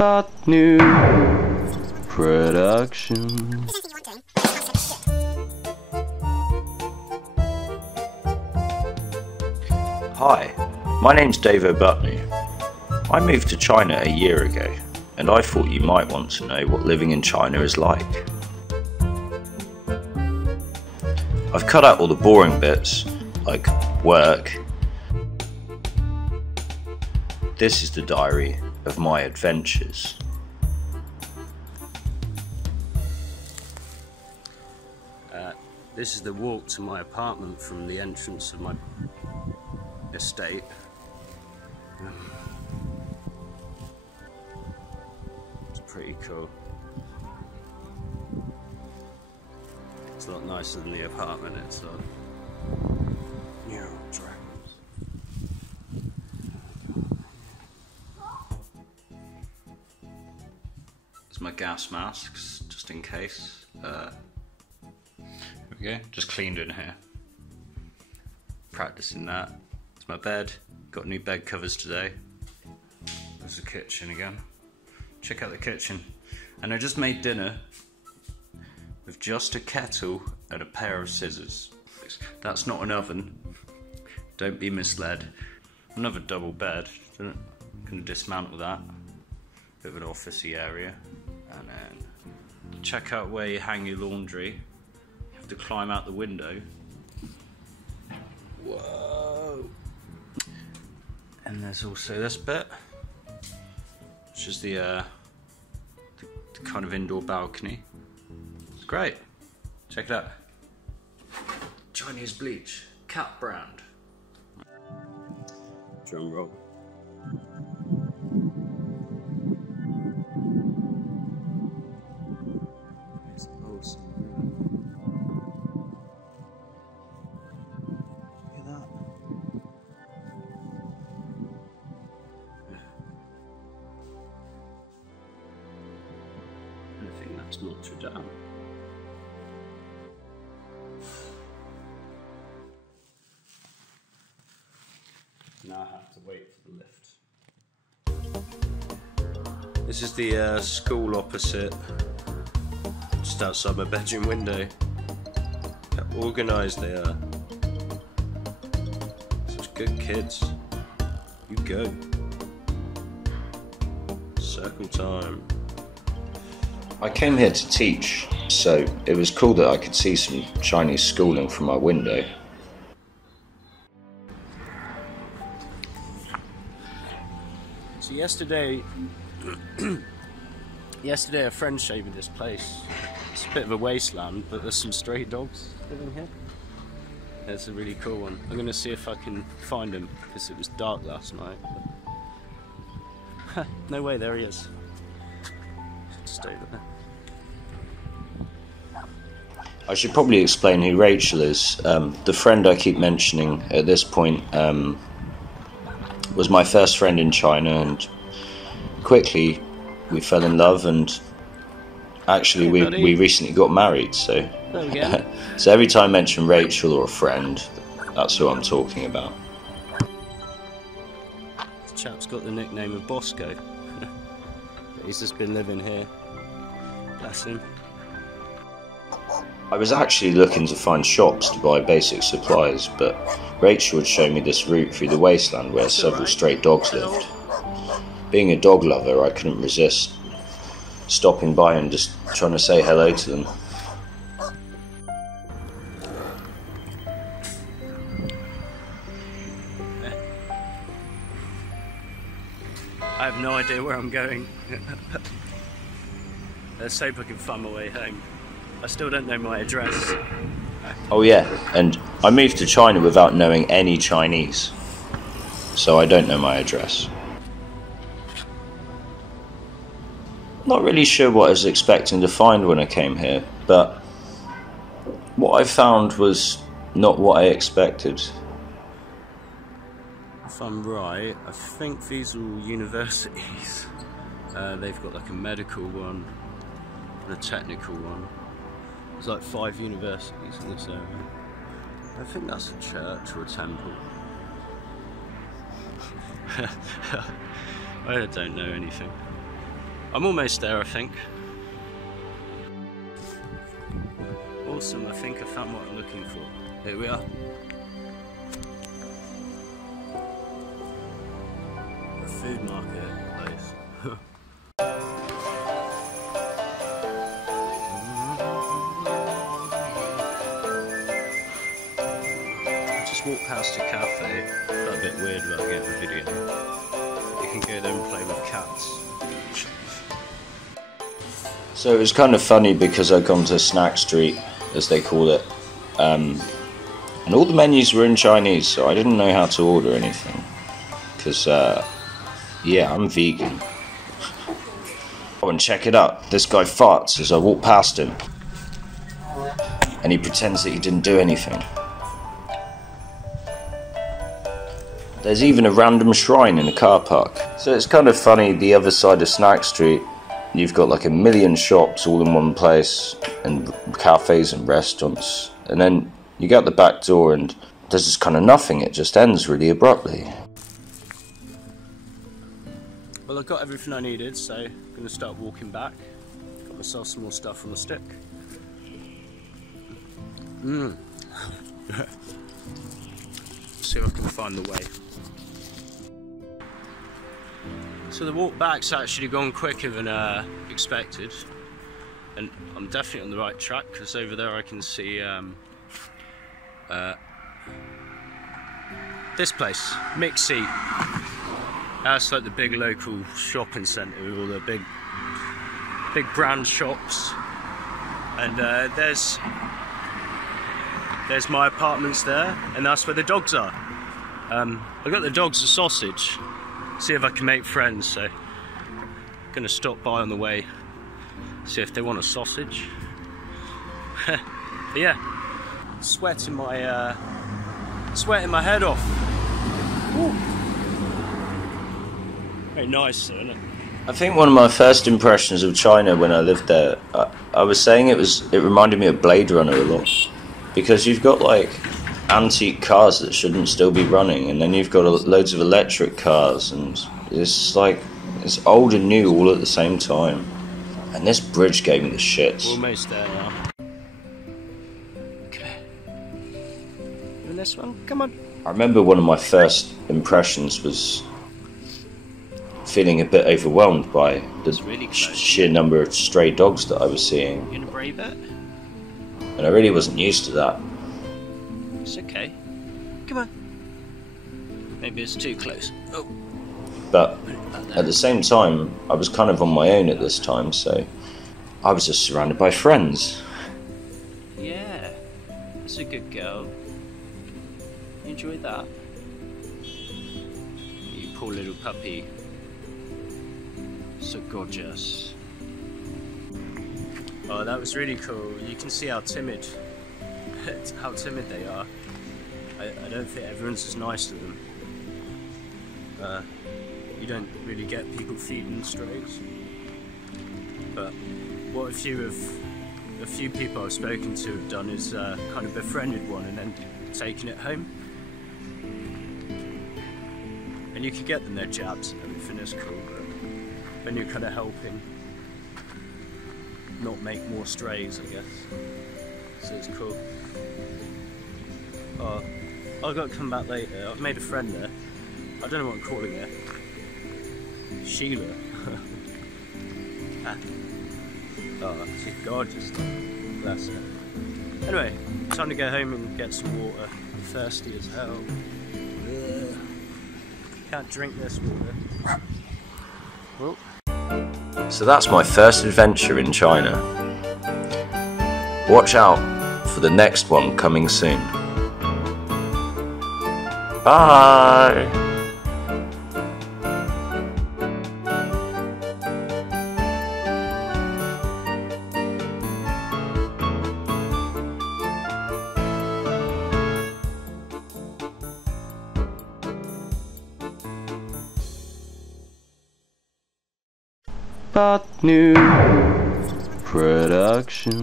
Butnu Production. Hi, my name's Dave O Butnu. I moved to China a year ago, and I thought you might want to know what living in China is like. I've cut out all the boring bits, like work. This is the diary of my adventures. This is the walk to my apartment from the entrance of my estate. It's pretty cool. It's a lot nicer than the apartment itself. Yeah, dragons. It's my gas masks, just in case. There we go, just cleaned in here. Practicing that. It's my bed, got new bed covers today. There's the kitchen again. Check out the kitchen. And I just made dinner with just a kettle and a pair of scissors. That's not an oven. Don't be misled. Another double bed. I'm gonna dismantle that. Bit of an officey area. And then check out where you hang your laundry. You have to climb out the window. Whoa! And there's also this bit, which is the kind of indoor balcony. It's great. Check it out. Chinese bleach, cat brand. Drum roll. It's awesome. Look at that. I think that's Notre Dame. Now I have to wait for the lift. This is the school opposite, just outside my bedroom window. How organised they are. Such good kids. You go. Circle time. I came here to teach, so it was cool that I could see some Chinese schooling from my window. So yesterday a friend showed me this place. It's a bit of a wasteland, but there's some stray dogs living here. It's a really cool one. I'm going to see if I can find him, because it was dark last night. No way, there he is. Just over there. I should probably explain who Rachel is. The friend I keep mentioning at this point was my first friend in China, and quickly we fell in love, and actually we recently got married, so so every time I mention Rachel or a friend, that's who I'm talking about. This chap's got the nickname of Bosco. But he's just been living here. Bless him. I was actually looking to find shops to buy basic supplies, but Rachel had shown me this route through the wasteland where several stray dogs lived. Being a dog lover, I couldn't resist stopping by and just trying to say hello to them. I have no idea where I'm going. Let's hope I can find my way home. I still don't know my address. Oh yeah, and I moved to China without knowing any Chinese, so I don't know my address. Not really sure what I was expecting to find when I came here, but what I found was not what I expected. If I'm right, I think these are all universities. They've got like a medical one and a technical one. There's like 5 universities in this area. I think that's a church or a temple. I don't know anything. I'm almost there, I think. Awesome, I think I found what I'm looking for. Here we are. A food market place. I just walked past a cafe. Felt a bit weird about getting a video. You can go there and play with cats. So it was kind of funny because I'd gone to Snack Street, as they call it, and all the menus were in Chinese, so I didn't know how to order anything. Because, yeah, I'm vegan. Oh, and check it out. This guy farts as I walk past him. And he pretends that he didn't do anything. There's even a random shrine in a car park. So it's kind of funny, the other side of Snack Street, you've got like a million shops all in one place, and cafes and restaurants. And then you get out the back door and there's just kind of nothing, it just ends really abruptly. Well, I've got everything I needed, so I'm going to start walking back. Got myself some more stuff on the stick. See if I can find the way. So the walk back's actually gone quicker than expected, and I'm definitely on the right track because over there I can see this place, Mixi. That's like the big local shopping centre with all the big brand shops, and there's my apartments there, and that's where the dogs are. I got the dogs a sausage. See if I can make friends, so I'm gonna stop by on the way, see if they want a sausage. But yeah, sweating my head off. Woo. Very nice, though, isn't it? I think one of my first impressions of China when I lived there, I was saying it reminded me of Blade Runner a lot, because you've got like antique cars that shouldn't still be running, and then you've got loads of electric cars, and it's like it's old and new all at the same time. And this bridge gave me the shits. We're almost there now. Come here. You in this one? Come on. I remember one of my first impressions was feeling a bit overwhelmed by the really sheer number of stray dogs that I was seeing. You gonna brave it? And I really wasn't used to that. It's okay. Come on. Maybe it's too close. Oh. But at the same time, I was kind of on my own at this time, so I was just surrounded by friends. Yeah, that's a good girl. You enjoyed that? You poor little puppy. So gorgeous. Oh, that was really cool. You can see how timid they are. I don't think everyone's as nice to them. You don't really get people feeding strays. But what a few people I've spoken to have done is kind of befriended one and then taken it home. And you can get them their jabs and everything, is cool, but then you're kind of helping not make more strays, I guess. So it's cool. Oh, I've got to come back later. I've made a friend there. I don't know what I'm calling her. Sheila. Oh, she's gorgeous. Bless her. Anyway, time to go home and get some water. I'm thirsty as hell. Ugh. Can't drink this water. Well. So that's my first adventure in China. Watch out for the next one coming soon. Bye! Butnu Production.